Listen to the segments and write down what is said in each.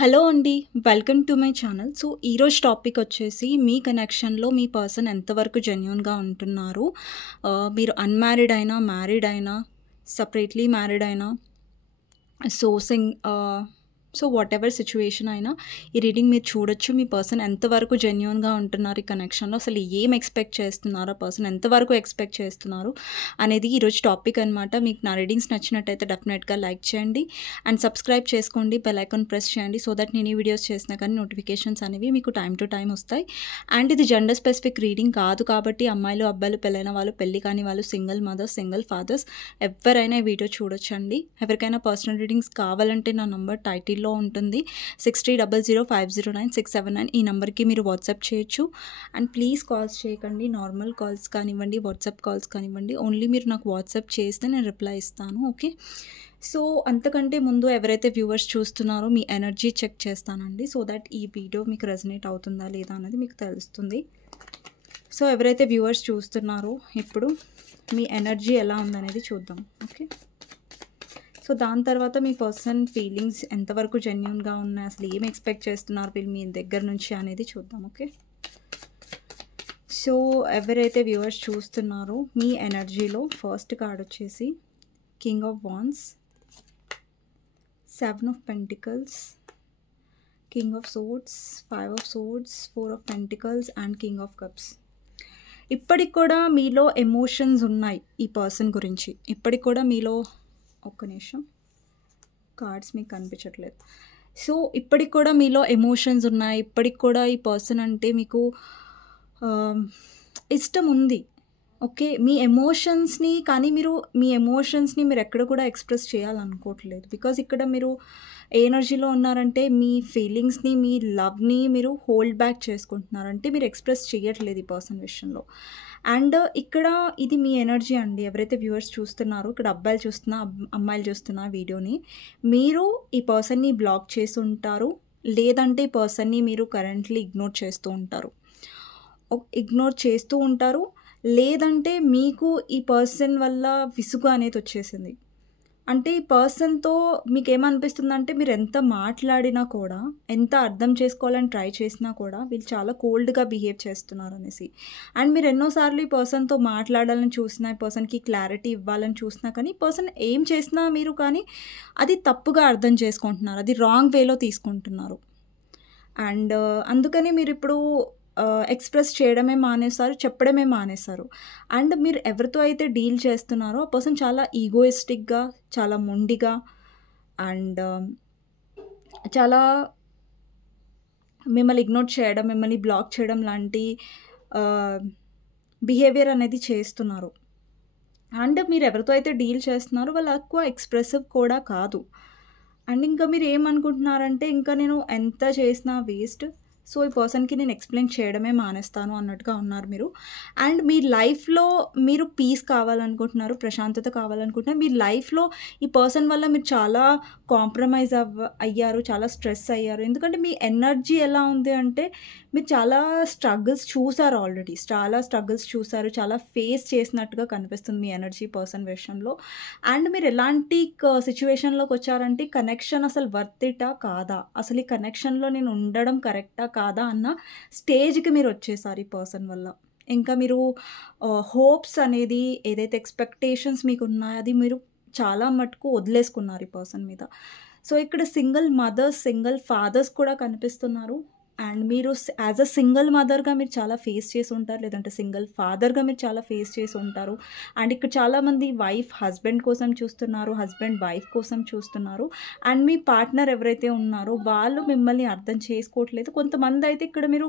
Hello అండి. Welcome to my channel. So, ఈరోజు topic వచ్చేసి మీ కనెక్షన్‌లో మీ పర్సన్ ఎంతవరకు జెన్యూన్‌గా ఉంటున్నారు. మీరు అన్‌మ్యారీడ్ అయినా, మ్యారీడ్ అయినా, సెపరేట్‌లీ మ్యారీడ్ అయినా, సో, సో, వాటెవర్ సిట్యుయేషన్ అయినా ఈ రీడింగ్ మీరు చూడొచ్చు. మీ పర్సన్ ఎంతవరకు జెన్యూన్‌గా ఉంటున్నారు ఈ కనెక్షన్‌లో. అసలు ఏం ఎక్స్‌పెక్ట్ చేస్తున్నారు, ఆ పర్సన్ ఎంతవరకు ఎక్స్‌పెక్ట్ చేస్తున్నారు అనేది ఈరోజు టాపిక్ అనమాట. మీకు నా రీడింగ్స్ నచ్చినట్టయితే డెఫినెట్‌గా లైక్ చేయండి అండ్ సబ్స్క్రైబ్ చేసుకోండి. బెల్ ఐకాన్ ప్రెస్ చేయండి. సో దట్ నేను ఈ వీడియోస్ చేసినా కానీ నోటిఫికేషన్స్ అనేవి మీకు టైం టు టైం వస్తాయి. అండ్ ఇది జెండర్ స్పెసిఫిక్ రీడింగ్ కాదు కాబట్టి అమ్మాయిలు, అబ్బాయిలు, పెళ్ళైన వాళ్ళు, పెళ్ళి కాని వాళ్ళు, సింగిల్ మదర్స్, సింగిల్ ఫాదర్స్ ఎవరైనా ఈ వీడియో చూడొచ్చండి. ఎవరికైనా పర్సనల్ రీడింగ్స్ కావాలంటే నా నంబర్ టైటిల్లో ఉంటుంది. 6300509679 ఈ నెంబర్కి మీరు వాట్సాప్ చేయొచ్చు. అండ్ ప్లీజ్ కాల్స్ చేయకండి. నార్మల్ కాల్స్ కానివ్వండి, వాట్సాప్ కాల్స్ కానివ్వండి, ఓన్లీ మీరు నాకు వాట్సాప్ చేస్తే నేను రిప్లై ఇస్తాను. ఓకే. సో అంతకంటే ముందు ఎవరైతే వ్యూవర్స్ చూస్తున్నారో మీ ఎనర్జీ చెక్ చేస్తానండి. సో దట్ ఈ వీడియో మీకు రెజనేట్ అవుతుందా లేదా అన్నది మీకు తెలుస్తుంది. సో ఎవరైతే వ్యూవర్స్ చూస్తున్నారో ఇప్పుడు మీ ఎనర్జీ ఎలా ఉందనేది చూద్దాం. ఓకే. సో దాని తర్వాత మీ పర్సన్ ఫీలింగ్స్ ఎంతవరకు జెన్యూన్గా ఉన్నాయి, అసలు ఏం ఎక్స్పెక్ట్ చేస్తున్నారు వీళ్ళు మీ దగ్గర నుంచి అనేది చూద్దాం. ఓకే. సో ఎవరైతే వ్యూవర్స్ చూస్తున్నారో మీ ఎనర్జీలో ఫస్ట్ కార్డ్ వచ్చేసి king of wands, 7 of pentacles, king of swords, 5 of swords, 4 of pentacles and king of cups. ఇప్పటికి కూడా మీలో ఎమోషన్స్ ఉన్నాయి ఈ పర్సన్ గురించి. ఇప్పటికి కూడా మీలో ఒక్క నిమిషం, కార్డ్స్ మీకు కనిపించట్లేదు. సో ఇప్పటికి కూడా మీలో ఎమోషన్స్ ఉన్నాయి. ఇప్పటికి కూడా ఈ పర్సన్ అంటే మీకు ఇష్టం ఉంది. ఓకే. మీ ఎమోషన్స్ని కానీ మీ ఎమోషన్స్ని మీరు ఎక్కడ కూడా ఎక్స్ప్రెస్ చేయాలనుకోవట్లేదు. బికాజ్ ఇక్కడ మీరు ఏ ఎనర్జీలో ఉన్నారంటే మీ ఫీలింగ్స్ని, మీ లవ్ని మీరు హోల్డ్ బ్యాక్ చేసుకుంటున్నారు. అంటే మీరు ఎక్స్ప్రెస్ చేయట్లేదు ఈ పర్సన్ విషయంలో. అండ్ ఇక్కడ ఇది మీ ఎనర్జీ అండి. ఎవరైతే వ్యూవర్స్ చూస్తున్నారో, ఇక్కడ అబ్బాయిలు చూస్తున్నా, అమ్మాయిలు చూస్తున్నా వీడియోని, మీరు ఈ పర్సన్ని బ్లాక్ చేసి ఉంటారు. లేదంటే ఈ పర్సన్ని మీరు కరెంట్లీ ఇగ్నోర్ చేస్తూ ఉంటారు. లేదంటే మీకు ఈ పర్సన్ వల్ల విసుగు అనేది వచ్చేసింది. అంటే ఈ పర్సన్తో మీకు ఏమనిపిస్తుందంటే మీరు ఎంత మాట్లాడినా కూడా, ఎంత అర్థం చేసుకోవాలని ట్రై చేసినా కూడా వీళ్ళు చాలా కోల్డ్గా బిహేవ్ చేస్తున్నారు అనేసి. అండ్ మీరు ఎన్నోసార్లు ఈ పర్సన్తో మాట్లాడాలని చూసినా, ఈ పర్సన్కి క్లారిటీ ఇవ్వాలని చూసినా కానీ ఈ పర్సన్ ఏం చేసినా మీరు కానీ అది తప్పుగా అర్థం చేసుకుంటున్నారు, అది రాంగ్ వేలో తీసుకుంటున్నారు. అండ్ అందుకని మీరు ఇప్పుడు ఎక్స్ప్రెస్ చేయడమే మానేశారు, చెప్పడమే మానేశారు. అండ్ మీరు ఎవరితో అయితే డీల్ చేస్తున్నారో ఆ పర్సన్ చాలా ఈగోయిస్టిక్గా, చాలా మొండిగా అండ్ చాలా మిమ్మల్ని ఇగ్నోర్ చేయడం, మిమ్మల్ని బ్లాక్ చేయడం లాంటి బిహేవియర్ అనేది చేస్తున్నారు. అండ్ మీరు ఎవరితో అయితే డీల్ చేస్తున్నారో వాళ్ళు ఎక్కువ ఎక్స్ప్రెసివ్ కూడా కాదు. అండ్ ఇంకా మీరు ఏమనుకుంటున్నారంటే ఇంకా నేను ఎంత చేసినా వేస్ట్, సో ఈ పర్సన్కి నేను ఎక్స్ప్లెయిన్ చేయడమే మానేస్తాను అన్నట్టుగా ఉన్నారు మీరు. అండ్ మీ లైఫ్లో మీరు పీస్ కావాలనుకుంటున్నారు, ప్రశాంతత కావాలనుకుంటున్నారు. మీ లైఫ్లో ఈ పర్సన్ వల్ల మీరు చాలా కాంప్రమైజ్ అయ్యారు, చాలా స్ట్రెస్ అయ్యారు. ఎందుకంటే మీ ఎనర్జీ ఎలా ఉంది అంటే మీరు చాలా స్ట్రగుల్స్ చూసారు, ఆల్రెడీ చాలా స్ట్రగుల్స్ చూసారు, చాలా ఫేస్ చేసినట్టుగా కనిపిస్తుంది మీ ఎనర్జీ పర్సన్ విషయంలో. అండ్ మీరు ఎలాంటి సిచ్యువేషన్లోకి వచ్చారంటే కనెక్షన్ అసలు వర్త్ ఇటా కాదా, అసలు ఈ కనెక్షన్లో నేను ఉండడం కరెక్టా కాదా అన్న స్టేజ్కి మీరు వచ్చేసారు ఈ పర్సన్ వల్ల. ఇంకా మీరు హోప్స్ అనేది ఏదైతే ఎక్స్పెక్టేషన్స్ మీకు ఉన్నాయో అది మీరు చాలా మటుకు వదిలేసుకున్నారు ఈ పర్సన్ మీద. సో ఇక్కడ సింగిల్ మదర్స్, సింగిల్ ఫాదర్స్ కూడా కనిపిస్తున్నారు. అండ్ మీరు యాజ్ అ సింగిల్ మదర్గా మీరు చాలా ఫేస్ చేసి ఉంటారు, లేదంటే సింగిల్ ఫాదర్గా మీరు చాలా ఫేస్ చేసి ఉంటారు. అండ్ ఇక్కడ చాలామంది వైఫ్ హస్బెండ్ కోసం చూస్తున్నారు, హస్బెండ్ వైఫ్ కోసం చూస్తున్నారు. అండ్ మీ పార్ట్నర్ ఎవరైతే ఉన్నారో వాళ్ళు మిమ్మల్ని అర్థం చేసుకోవట్లేదు. కొంతమంది అయితే ఇక్కడ మీరు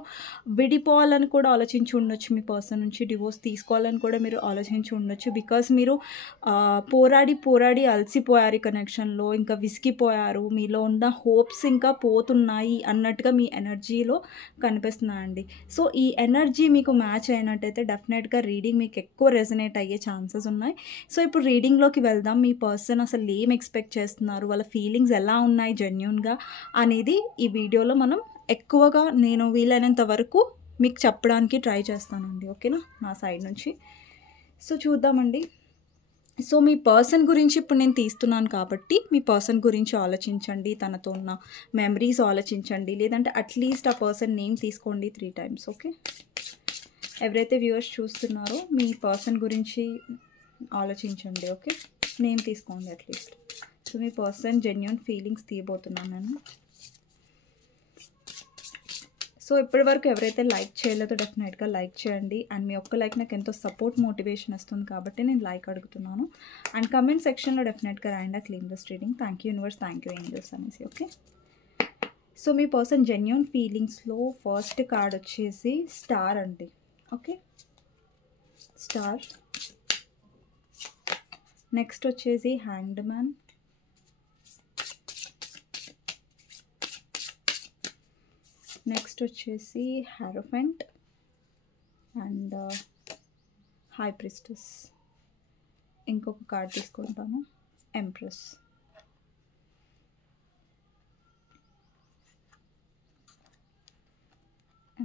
విడిపోవాలని కూడా ఆలోచించి ఉండొచ్చు, మీ పర్సన్ నుంచి డివోర్స్ తీసుకోవాలని కూడా మీరు ఆలోచించి ఉండొచ్చు. బికాస్ మీరు పోరాడి అలసిపోయారు ఈ కనెక్షన్లో, ఇంకా విసిగిపోయారు, మీలో ఉన్న హోప్స్ ఇంకా పోతున్నాయి అన్నట్టుగా మీ ఎనర్జీలో కనిపిస్తున్నాయండి. సో ఈ ఎనర్జీ మీకు మ్యాచ్ అయినట్టయితే డెఫినెట్గా రీడింగ్ మీకు ఎక్కువ రెజనేట్ అయ్యే ఛాన్సెస్ ఉన్నాయి. సో ఇప్పుడు రీడింగ్లోకి వెళ్దాం. మీ పర్సన్ అసలు ఏం ఎక్స్పెక్ట్ చేస్తున్నారు, వాళ్ళ ఫీలింగ్స్ ఎలా ఉన్నాయి జెన్యూన్గా అనేది ఈ వీడియోలో మనం ఎక్కువగా నేను వీలైనంత వరకు మీకు చెప్పడానికి ట్రై చేస్తానండి. ఓకేనా, నా సైడ్ నుంచి. సో చూద్దామండి సో మీ పర్సన్ గురించి ఇప్పుడు నేను తీస్తున్నాను కాబట్టి మీ పర్సన్ గురించి ఆలోచించండి, తనతో ఉన్న మెమరీస్ ఆలోచించండి, లేదంటే అట్లీస్ట్ ఆ పర్సన్ నేమ్ తీసుకోండి 3 times. ఓకే, ఎవరైతే వ్యూవర్స్ చూస్తున్నారో మీ పర్సన్ గురించి ఆలోచించండి. ఓకే, నేమ్ తీసుకోండి అట్లీస్ట్. సో మీ పర్సన్ జెన్యూన్ ఫీలింగ్స్ తీయబోతున్నాను నేను. సో ఇప్పటివరకు ఎవరైతే లైక్ చేయలేదో డెఫినెట్గా లైక్ చేయండి. అండ్ మీ ఒక్క లైక్ నాకు ఎంతో సపోర్ట్ మోటివేషన్ వస్తుంది కాబట్టి నేను లైక్ అడుగుతున్నాను. అండ్ కమెంట్ సెక్షన్లో డెఫినెట్గా రాయండి clean this reading. Thank you universe, thank you angels అనేసి. ఓకే, సో మీ పర్సన్ జెన్యూన్ ఫీలింగ్స్లో ఫస్ట్ కార్డ్ వచ్చేసి స్టార్ అండి. Okay, star. నెక్స్ట్ వచ్చేసి హ్యాంగ్డ్ మ్యాన్. నెక్స్ట్ వచ్చేసి హెరోఫెంట్ అండ్ హై ప్రిస్టెస్. ఇంకొక కార్డ్ తీసుకుంటాను, empress.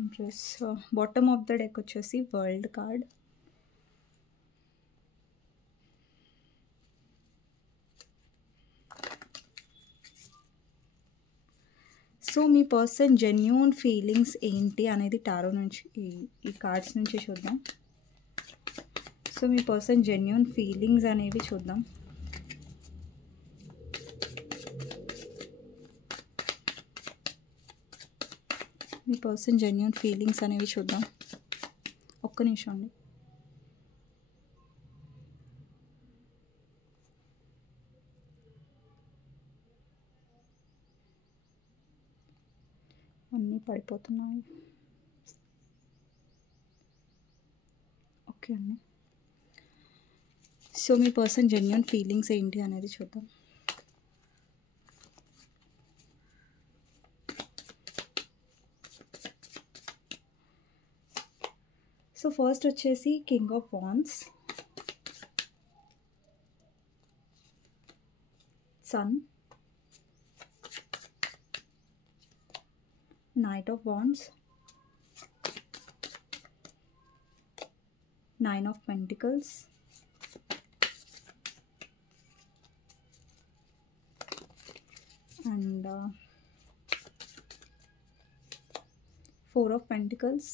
Empress. Bottom of the deck వచ్చేసి world card. So మీ పర్సన్ జెన్యూన్ ఫీలింగ్స్ ఏంటి అనేది టారో నుంచి ఈ కార్డ్స్ నుంచి చూద్దాం. సో మీ పర్సన్ జెన్యూన్ ఫీలింగ్స్ అనేవి చూద్దాం. మీ పర్సన్ జెన్యూన్ ఫీలింగ్స్ అనేవి చూద్దాం. ఒక్క నిమిషం అండి. అన్నీ పడిపోతున్నాయి. ఓకే అండి, సో మీ పర్సన్ జెన్యూన్ ఫీలింగ్స్ ఏంటి అనేది చూద్దాం. సో ఫస్ట్ వచ్చేసి king of wands, sun, Knight of Wands, Nine of Pentacles, and Four of Pentacles,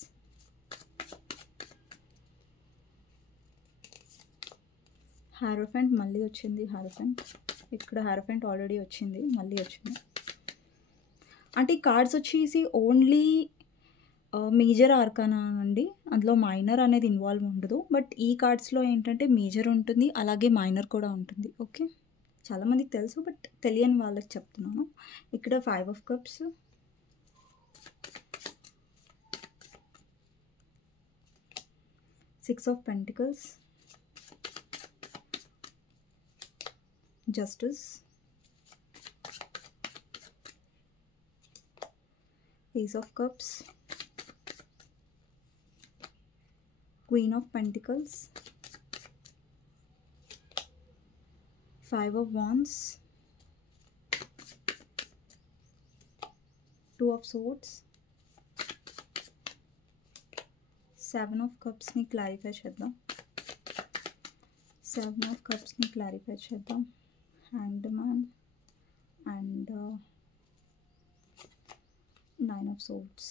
Hierophant. మళ్ళీ వచ్చింది Hierophant. ఇక్కడ Hierophant ఆల్రెడీ వచ్చింది, మళ్ళీ వచ్చింది. అంటే ఈ కార్డ్స్ వచ్చేసి ఓన్లీ మేజర్ ఆర్కానా అండి, అందులో మైనర్ అనేది ఇన్వాల్వ్ ఉండదు. బట్ ఈ కార్డ్స్లో ఏంటంటే మేజర్ ఉంటుంది, అలాగే మైనర్ కూడా ఉంటుంది. ఓకే, చాలామందికి తెలుసు బట్ తెలియని వాళ్ళకి చెప్తున్నాను. ఇక్కడ 5 of Cups, Six of Pentacles, Justice, Ace of Cups, Queen of Pentacles, Five of Wands, Two of Swords, Seven of Cups ని క్లారిఫై చేద్దాం. Seven of Cups ని క్లారిఫై చేద్దాం. Hanged Man and Nine of Swords.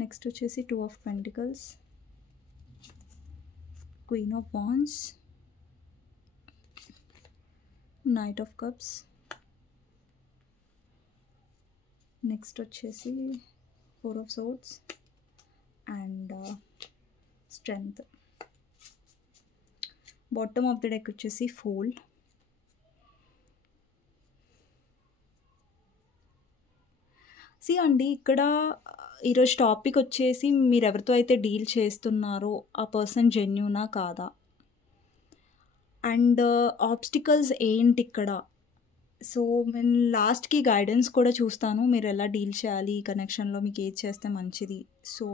Next వచ్చేసి Two of Pentacles, Queen of Wands, Knight of Cups. Next వచ్చేసి Four of Swords and Strength. Bottom of the deck వచ్చేసి Fool. C అండి, ఇక్కడ ఈరోజు topic వచ్చేసి మీరు ఎవరితో అయితే డీల్ చేస్తున్నారో ఆ పర్సన్ జెన్యూనా కాదా, అండ్ ఆబ్స్టికల్స్ ఏంటి ఇక్కడ. సో నేను లాస్ట్కి గైడెన్స్ కూడా చూస్తాను, మీరు ఎలా డీల్ చేయాలి ఈ కనెక్షన్లో, మీకు ఏది చేస్తే మంచిది. So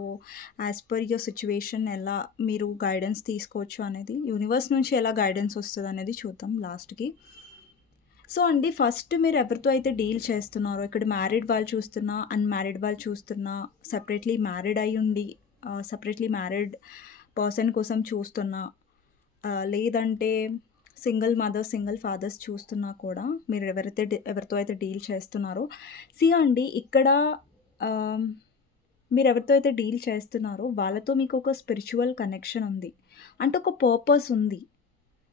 as per your situation ఎలా మీరు గైడెన్స్ తీసుకోవచ్చు అనేది, యూనివర్స్ నుంచి ఎలా గైడెన్స్ వస్తుంది అనేది చూద్దాం లాస్ట్కి. సో అండి, ఫస్ట్ మీరు ఎవరితో అయితే డీల్ చేస్తున్నారో, ఇక్కడ మ్యారీడ్ వాళ్ళు చూస్తున్నా, అన్మ్యారీడ్ వాళ్ళు చూస్తున్నా, సపరేట్లీ మ్యారీడ్ అయి ఉండి సపరేట్లీ మ్యారీడ్ పర్సన్ కోసం చూస్తున్నా, లేదంటే సింగిల్ మదర్స్, సింగిల్ ఫాదర్స్ చూస్తున్నా కూడా మీరు ఎవరితో అయితే డీల్ చేస్తున్నారో అండి ఇక్కడ ఆహ్, మీరు ఎవరితో అయితే డీల్ చేస్తున్నారో వాళ్ళతో మీకు ఒక స్పిరిచువల్ కనెక్షన్ ఉంది. అంటే ఒక పర్పస్ ఉంది.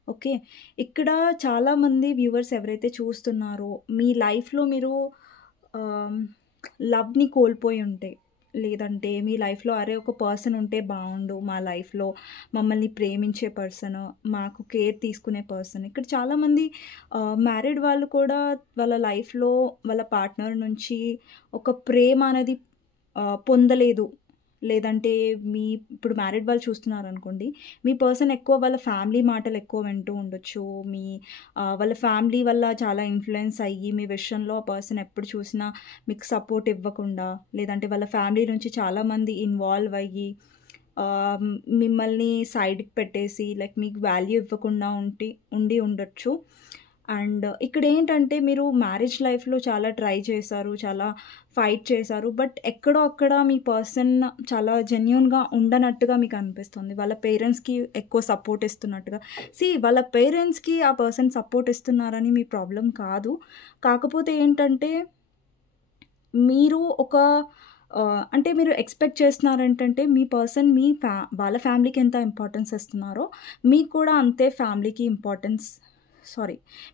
ఓకే. ఇక్కడ చాలామంది వ్యూవర్స్ ఎవరైతే చూస్తున్నారో మీ లైఫ్‌లో మీరు ఆహ్, లవ్‌ని కోల్పోయి ఉంటే, లేదంటే మీ లైఫ్‌లో అరే! ఒక పర్సన్ ఉంటే బావుండు మా లైఫ్‌లో, మమ్మల్ని ప్రేమించే పర్సన్, మాకు కేర్ తీసుకునే పర్సన్. ఇక్కడ చాలామంది మ్యారీడ్ వాళ్ళు కూడా వాళ్ళ లైఫ్‌లో వాళ్ళ పార్ట్నర్ నుంచి ఒక ప్రేమ అనేది పొందలేదు. లేదంటే ఇప్పుడు మ్యారీడ్ వాళ్ళు చూస్తున్నారనుకోండి, మీ పర్సన్ ఎక్కువ వాళ్ళ ఫ్యామిలీ మాటలు ఎక్కువ వింటూ ఉండొచ్చు. వాళ్ళ ఫ్యామిలీ వల్ల చాలా ఇన్‌ఫ్లూయెన్స్ అయ్యి, మీ విషయంలో ఆ పర్సన్ ఎప్పుడు చూసినా మీకు సపోర్ట్ ఇవ్వకుండా, లేదంటే వాళ్ళ ఫ్యామిలీ నుంచి చాలామంది ఇన్వాల్వ్ అయ్యి, ఆహ్, మిమ్మల్ని సైడ్‌కి పెట్టేసి, లైక్ మీకు వాల్యూ ఇవ్వకుండా ఉండి ఉండొచ్చు. అండ్ ఇక్కడేంటంటే మీరు మ్యారేజ్ లైఫ్‌లో చాలా ట్రై చేశారు. చాలా ఫైట్ చేశారు. బట్ ఎక్కడో అక్కడ మీ పర్సన్ చాలా జెన్యూన్‌గా ఉండనట్టుగా మీకనిపిస్తుంది. వాళ్ళ పేరెంట్స్‌కి ఎక్కువ సపోర్ట్ ఇస్తున్నట్టుగా. వాళ్ళ పేరెంట్స్‌కి ఆ పర్సన్ సపోర్ట్ ఇస్తున్నారని మీ ప్రాబ్లమ్ కాదు. కాకపోతే ఏంటంటే మీరు అంటే మీరు ఎక్స్‌పెక్ట్ చేస్తున్నారేంటంటే మీ పర్సన్ వాళ్ళ ఫ్యామిలీకి ఎంత ఇంపార్టెన్స్ ఇస్తున్నారో మీకు కూడా అంతే ఫ్యామిలీకి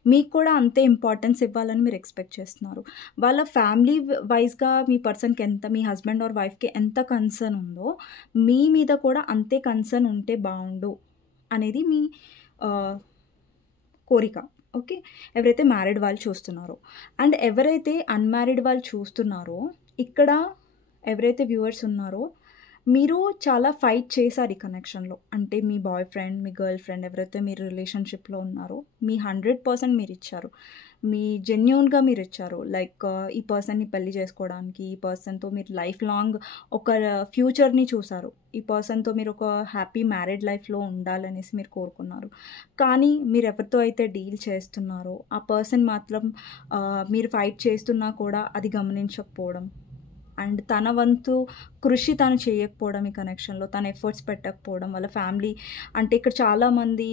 మీకు కూడా అంతే ఇంపార్టెన్స్ ఇవ్వాలని మీరు ఎక్స్‌పెక్ట్ చేస్తున్నారు. వాళ్ళ ఫ్యామిలీ వైస్‌గా మీ హస్బెండ్ ఆర్ వైఫ్‌కి ఎంత కన్సర్న్ ఉందో, మీ మీద కూడా అంతే కన్సర్న్ ఉంటే బావుండు అనేది మీ ఆహ్, కోరిక. ఓకే. ఎవరైతే మ్యారీడ్ వాళ్ళు చూస్తున్నారో. అండ్ ఎవరైతే అన్‌మ్యారీడ్ వాళ్ళు చూస్తున్నారో, ఇక్కడ ఎవరైతే వ్యూవర్స్ ఉన్నారో, మీరు చాలా ఫైట్ చేశారు ఈ కనెక్షన్‌లో. అంటే మీ బాయ్ ఫ్రెండ్, మీ గర్ల్ ఫ్రెండ్ ఎవరైతే మీరు రిలేషన్‌షిప్‌లో ఉన్నారో, మీ 100% మీరిచ్చారు. జెన్యూన్‌గా మీరిచ్చారు. లైక్ ఈ పర్సన్‌ని పెళ్లి చేసుకోవడానికి, ఈ పర్సన్‌తో మీరు లైఫ్ లాంగ్ ఒక ఫ్యూచర్‌ని చూసారు. ఈ పర్సన్‌తో మీరు ఒక హ్యాపీ మ్యారీడ్ లైఫ్‌లో ఉండాలనేసి మీరు కోరుకున్నారు. కానీ మీరెవరితో అయితే డీల్ చేస్తున్నారో, ఆ పర్సన్ మాత్రం మీరు ఫైట్ చేస్తున్నా కూడా అది గమనించకపోవడం. అండ్ తన వంతు కృషి తను చేయకపోవడం ఈ కనెక్షన్‌లో. తను ఎఫర్ట్స్ పెట్టకపోవడం. వాళ్ళ ఫ్యామిలీ అంటే ఇక్కడ చాలామంది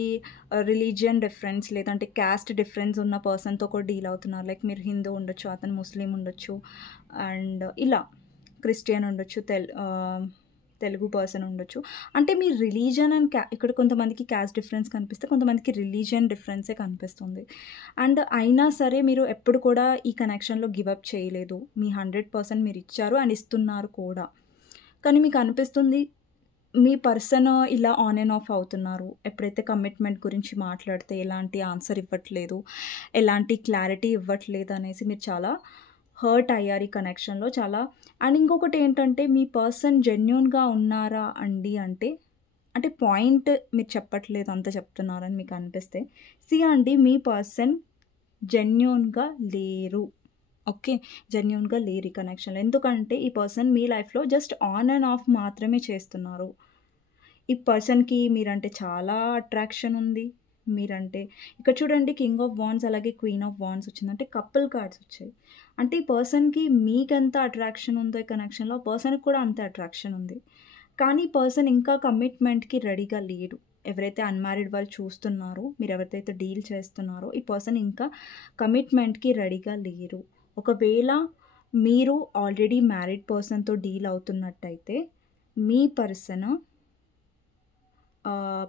రిలీజియన్ డిఫరెన్స్ లేదంటే క్యాస్ట్ డిఫరెన్స్ ఉన్న పర్సన్‌తో కూడా డీల్ అవుతున్నారు. లైక్ మీరు హిందూ ఉండొచ్చు, అతను ముస్లిం ఉండొచ్చు. అండ్ ఇలా క్రిస్టియన్ ఉండొచ్చు. తెలుగు పర్సన్ ఉండొచ్చు. అంటే మీ రిలీజియన్ అండ్ ఇక్కడ కొంతమందికి క్యాస్ట్ డిఫరెన్స్ కనిపిస్తే, కొంతమందికి రిలీజియన్ డిఫరెన్సే కనిపిస్తుంది. అండ్ అయినా సరే మీరు ఎప్పుడు కూడా ఈ కనెక్షన్‌లో గివ్ అప్ చేయలేదు. మీ 100% మీరిచ్చారు అండ్ ఇస్తున్నారు కూడా. కానీ మీకనిపిస్తుంది మీ పర్సన్ ఇలా ఆన్ అండ్ ఆఫ్ అవుతున్నారు. ఎప్పుడైతే కమిట్మెంట్ గురించి మాట్లాడితే ఎలాంటి ఆన్సర్ ఇవ్వట్లేదు, ఎలాంటి క్లారిటీ ఇవ్వట్లేదు అనేసి మీరు చాలా హర్ట్ అయ్యారు ఈ కనెక్షన్‌లో చాలా. అండ్ ఇంకొకటేంటంటే మీ పర్సన్ జెన్యూన్‌గా ఉన్నారా అండి అంటే పాయింట్ మీరు చెప్పట్లేదు అంత చెప్తున్నారని మీకు అనిపిస్తే, అండి మీ పర్సన్ జెన్యూన్‌గా లేరు. ఓకే. జెన్యూన్‌గా లేరు ఈ కనెక్షన్‌లో. ఎందుకంటే ఈ పర్సన్ మీ లైఫ్‌లో జస్ట్ ఆన్ అండ్ ఆఫ్ మాత్రమే చేస్తున్నారు. ఈ పర్సన్‌కి మీరంటే చాలా అట్రాక్షన్ ఉంది. మీరంటే ఇక్కడ చూడండి కింగ్ ఆఫ్ వాండ్స్ అలాగే క్వీన్ ఆఫ్ వాండ్స్ వచ్చింది. అంటే కపుల్ కార్డ్స్ వచ్చాయి. అంటే ఈ పర్సన్‌కి మీకెంత అట్రాక్షన్ ఉందో ఈ కనెక్షన్‌లో ఆ పర్సన్‌కి కూడా అంతే అట్రాక్షన్ ఉంది. కానీ ఈ పర్సన్ ఇంకా కమిట్మెంట్‌కి రెడీగా లేడు. ఎవరైతే అన్‌మ్యారీడ్ వాళ్ళు చూస్తున్నారో, మీరెవరితో డీల్ చేస్తున్నారో ఈ పర్సన్ ఇంకా కమిట్మెంట్‌కి రెడీగా లేరు. ఒకవేళ మీరు ఆల్రెడీ మ్యారీడ్ పర్సన్‌తో డీల్ అవుతున్నట్టయితే మీ పర్సన్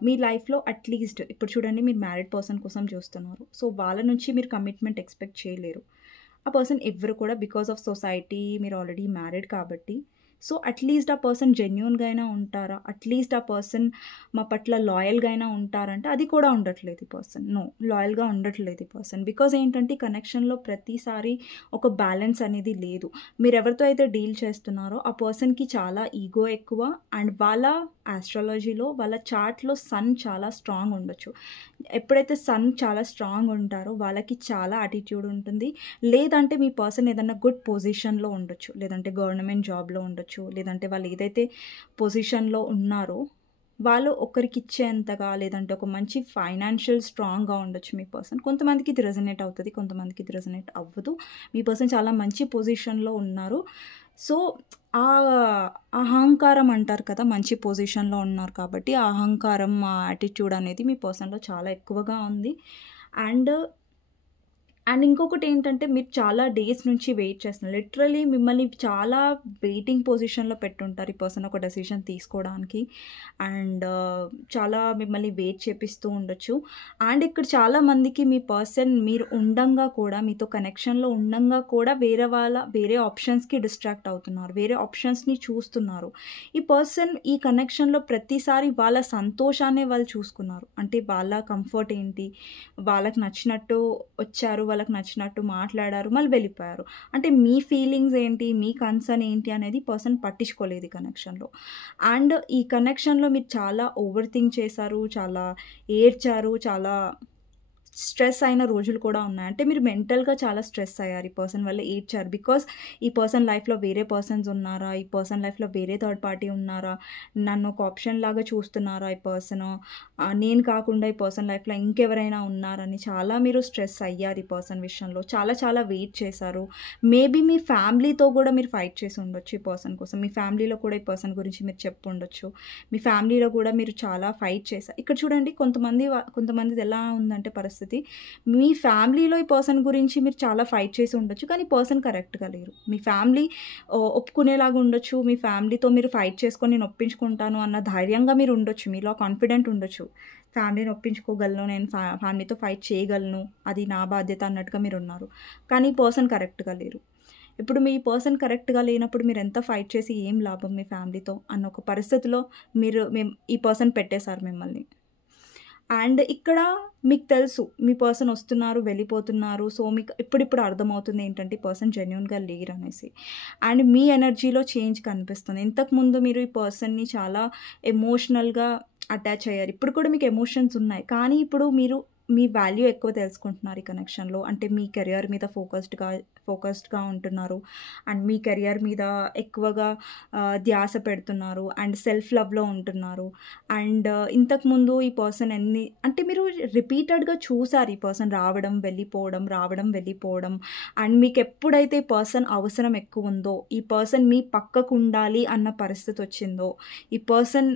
మీ లైఫ్‌లో అట్‌లీస్ట్ ఇప్పుడు చూడండి మీరు మ్యారీడ్ పర్సన్ కోసం చూస్తున్నారు. సో, వాళ్ళ నుంచి మీరు కమిట్మెంట్ ఎక్స్‌పెక్ట్ చేయలేరు. ఆ పర్సన్ ఎవ్వరు కూడా బికాస్ ఆఫ్ సొసైటీ మీరు ఆల్రెడీ మ్యారీడ్ కాబట్టి. సో, అట్‌లీస్ట్ ఆ పర్సన్ జెన్యూన్‌గా అయినా ఉంటారా? అట్‌లీస్ట్ ఆ పర్సన్ మా పట్ల లాయల్‌గా అయినా ఉంటారంటే అది కూడా ఉండట్లేదు ఈ పర్సన్. నో. లాయల్‌గా ఉండట్లేదు ఈ పర్సన్. బికాజ్ ఏంటంటే ఈ కనెక్షన్‌లో ప్రతిసారి ఒక బ్యాలెన్స్ అనేది లేదు. మీరెవరితో అయితే డీల్ చేస్తున్నారో ఆ పర్సన్‌కి చాలా ఈగో ఎక్కువ. అండ్ వాళ్ళ ఆస్ట్రాలజీలో వాళ్ళ చార్ట్‌లో సన్ చాలా స్ట్రాంగ్ ఉండొచ్చు. ఎప్పుడైతే సన్ చాలా స్ట్రాంగ్ ఉంటారో వాళ్ళకి చాలా యాటిట్యూడ్ ఉంటుంది. లేదంటే మీ పర్సన్ ఏదన్నా గుడ్ పొజిషన్‌లో ఉండొచ్చు. లేదంటే గవర్నమెంట్ జాబ్‌లో ఉండొచ్చు. లేదంటే వాళ్ళు ఏదైతే పొజిషన్‌లో ఉన్నారో వాళ్ళు ఒకరికిచ్చేంతగా లేదంటే ఒక మంచి ఫైనాన్షియల్ స్ట్రాంగ్‌గా ఉండొచ్చు మీ పర్సన్. కొంతమందికి ఇది రెజొనేట్ అవుతది. కొంతమందికి ఇది రెజొనేట్ అవ్వదు. మీ పర్సన్ చాలా మంచి పొజిషన్‌లో ఉన్నారు. సో, ఆ అహంకారం అంటారు కదా! మంచి పొజిషన్‌లో ఉన్నారు కాబట్టి, ఆ అహంకారం, ఆ యాటిట్యూడ్ అనేది మీ పర్సన్‌లో చాలా ఎక్కువగా ఉంది. అండ్ ఇంకొకటేంటంటే మీరు చాలా డేస్ నుంచి వెయిట్ చేస్తున్నారు. లిటరల్లీ మిమ్మల్ని చాలా వెయిటింగ్ పొజిషన్‌లో పెట్టుంటారు ఈ పర్సన్ ఒక డెసిషన్ తీసుకోవడానికి. అండ్ చాలా మిమ్మల్ని వెయిట్ చేపిస్తూ ఉండొచ్చు. అండ్ ఇక్కడ చాలా మందికి మీ పర్సన్ మీరు ఉండంగా కూడా, మీతో కనెక్షన్‌లో ఉండంగా కూడా వేరే ఆప్షన్స్‌కి డిస్ట్రాక్ట్ అవుతున్నారు. వేరే ఆప్షన్స్‌ని చూస్తున్నారు. ఈ పర్సన్ ఈ కనెక్షన్‌లో ప్రతిసారి వాళ్ళ సంతోషాన్నే వాళ్ళు చూసుకున్నారు. అంటే వాళ్ళ కంఫర్ట్ ఏంటి? వాళ్ళకి నచ్చినట్టు వచ్చారు. వాళ్ళకి నచ్చినట్టు మాట్లాడారు. మళ్ళీ వెళ్ళిపోయారు. అంటే మీ ఫీలింగ్స్ ఏంటి? మీ కన్సర్న్ ఏంటి? అనేది పర్సన్ పట్టించుకోలేదు ఈ కనెక్షన్‌లో. అండ్ ఈ కనెక్షన్‌లో మీరు చాలా ఓవర్ థింక్ చేశారు. చాలా ఏడ్చారు. చాలా స్ట్రెస్ అయిన రోజులు కూడా ఉన్నాయి. అంటే మీరు మెంటల్‌గా చాలా స్ట్రెస్ అయ్యారు. ఈ పర్సన్ వల్ల ఏడ్చారు. బికాజ్ ఈ పర్సన్ లైఫ్‌లో వేరే పర్సన్స్ ఉన్నారా? ఈ పర్సన్ లైఫ్‌లో వేరే థర్డ్ పార్టీ ఉన్నారా? నన్ను ఒక ఆప్షన్ లాగా చూస్తున్నారా ఈ పర్సను? నేను కాకుండా ఈ పర్సన్ లైఫ్‌లో ఇంకెవరైనా ఉన్నారని చాలా మీరు స్ట్రెస్ అయ్యారు ఈ పర్సన్ విషయంలో. చాలా చాలా వెయిట్ చేశారు. మేబీ మీ ఫ్యామిలీతో కూడా మీరు ఫైట్ చేసి ఉండొచ్చు ఈ పర్సన్ కోసం. మీ ఫ్యామిలీలో కూడా ఈ పర్సన్ గురించి మీరు చెప్పుండొచ్చు. మీ ఫ్యామిలీలో కూడా మీరు చాలా ఫైట్ చేశారు. ఇక్కడ చూడండి కొంతమందిది ఎలా ఉందంటే పరిస్థితి, మీ ఫ్యామిలీలో ఈ పర్సన్ గురించి మీరు చాలా ఫైట్ చేసి ఉండొచ్చు. కానీ పర్సన్ కరెక్ట్‌గా లేరు. మీ ఫ్యామిలీ ఒప్పుకునేలాగా ఉండొచ్చు. మీ ఫ్యామిలీతో మీరు ఫైట్ చేసుకొని నేను ఒప్పించుకుంటాను అన్న ధైర్యంగా మీరు ఉండొచ్చు. మీలో కాన్ఫిడెంట్ ఉండొచ్చు. ఫ్యామిలీని ఒప్పించుకోగలను. నేను ఫ్యామిలీతో ఫైట్ చేయగలను. అది నా బాధ్యత అన్నట్టుగా మీరున్నారు. కానీ పర్సన్ కరెక్ట్‌గా లేరు. ఇప్పుడు మీ పర్సన్ కరెక్ట్‌గా లేనప్పుడు మీరెంత ఫైట్ చేసి ఏం లాభం మీ ఫ్యామిలీతో అన్న ఒక పరిస్థితిలో ఈ పర్సన్ పెట్టేశారు మిమ్మల్ని. అండ్ ఇక్కడ మీకు తెలుసు మీ పర్సన్ వస్తున్నారు, వెళ్ళిపోతున్నారు. సో, మీకు ఇప్పుడిప్పుడు అర్థమవుతుంది ఏంటంటే ఈ పర్సన్ జెన్యూన్‌గా లేరనేసి. అండ్ మీ ఎనర్జీలో చేంజ్ కనిపిస్తుంది. ఇంతకుముందు మీరు ఈ పర్సన్‌ని చాలా ఎమోషనల్‌గా అటాచ్ అయ్యారు. ఇప్పుడు కూడా మీకు ఎమోషన్స్ ఉన్నాయి. కానీ ఇప్పుడు మీరు మీ వాల్యూ ఎక్కువ తెలుసుకుంటున్నారు ఈ కనెక్షన్‌లో. అంటే మీ కెరియర్ మీద ఫోకస్డ్‌గా ఉంటున్నారు. అండ్ మీ కెరియర్ మీద ఎక్కువగా ధ్యాస పెడుతున్నారు. అండ్ సెల్ఫ్ లవ్‌లో ఉంటున్నారు. అండ్ ఇంతకుముందు ఈ పర్సన్ అంటే మీరు రిపీటెడ్‌గా చూసారు ఈ పర్సన్ రావడం, వెళ్ళిపోవడం, రావడం, వెళ్ళిపోవడం. అండ్ మీకెప్పుడైతే ఈ పర్సన్ అవసరం ఎక్కువుందో, ఈ పర్సన్ మీ పక్కకుండాలి అన్న పరిస్థితొచ్చిందో, ఈ పర్సన్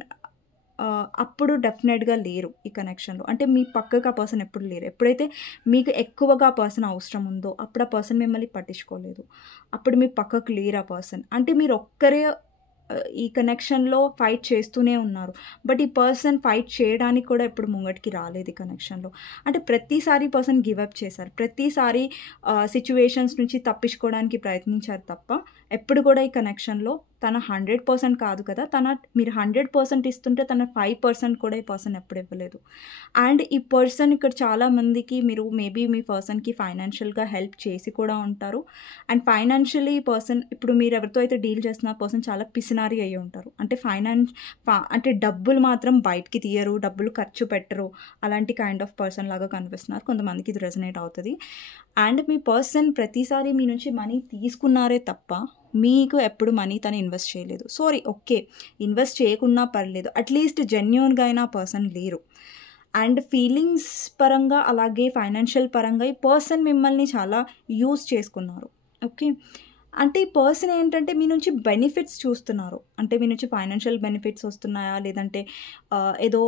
అప్పుడు డెఫినెట్‌గా లేరు ఈ కనెక్షన్‌లో. అంటే మీ పక్కకు ఆ పర్సన్ ఎప్పుడు లేరు. ఎప్పుడైతే మీకు ఎక్కువగా ఆ పర్సన్ అవసరం ఉందో, అప్పుడు ఆ పర్సన్ మిమ్మల్ని పట్టించుకోలేదు. అప్పుడు మీ పక్కకు లేరు ఆ పర్సన్. అంటే మీరొక్కరే ఈ కనెక్షన్‌లో ఫైట్ చేస్తూనే ఉన్నారు. బట్ ఈ పర్సన్ ఫైట్ చేయడానికి కూడా ఎప్పుడు ముంగటికి రాలేదు ఈ కనెక్షన్‌లో. అంటే ప్రతిసారి పర్సన్ గివ్ అప్ చేశారు. ప్రతిసారి సిట్యుయేషన్స్ నుంచి తప్పించుకోవడానికి ప్రయత్నించారు తప్ప, ఎప్పుడు కూడా ఈ కనెక్షన్‌లో తన 100% కాదు కదా! మీరు 100% ఇస్తుంటే తన 5% కూడా ఈ పర్సన్ ఎప్పుడు ఇవ్వలేదు. అండ్ ఈ పర్సన్ ఇక్కడ చాలా మందికి మీరు మేబీ మీ పర్సన్‌కి ఫైనాన్షియల్‌గా హెల్ప్ చేసి కూడా ఉంటారు. అండ్ ఫైనాన్షియల్లీ ఈ పర్సన్ ఇప్పుడు మీరు ఎవరితో అయితే డీల్ చేస్తున్న ఆ పర్సన్ చాలా పిసినారి అయ్యి ఉంటారు. అంటే అంటే డబ్బులు మాత్రం బయటికి తీయరు. డబ్బులు ఖర్చు పెట్టరు. అలాంటి కైండ్ ఆఫ్ పర్సన్ లాగా కనిపిస్తున్నారు. కొంతమందికి ఇది రెజొనేట్ అవుతది. అండ్ మీ పర్సన్ ప్రతిసారి మీ నుంచి మనీ తీసుకున్నారే తప్ప, మీకు ఎప్పుడు మనీ తను ఇన్వెస్ట్ చేయలేదు. ఓకే. ఇన్వెస్ట్ చేయకున్నా పర్లేదు. అట్‌లీస్ట్ జెన్యూన్‌గా అయినా ఆ పర్సన్ లేరు. అండ్ ఫీలింగ్స్ పరంగా, అలాగే ఫైనాన్షియల్ పరంగా ఈ పర్సన్ మిమ్మల్ని చాలా యూజ్ చేసుకున్నారు. ఓకే. అంటే ఈ పర్సన్ ఏంటంటే మీ నుంచి బెనిఫిట్స్ చూస్తున్నారు. అంటే మీ నుంచి ఫైనాన్షియల్ బెనిఫిట్స్ వస్తున్నాయా? లేదంటే ఏదో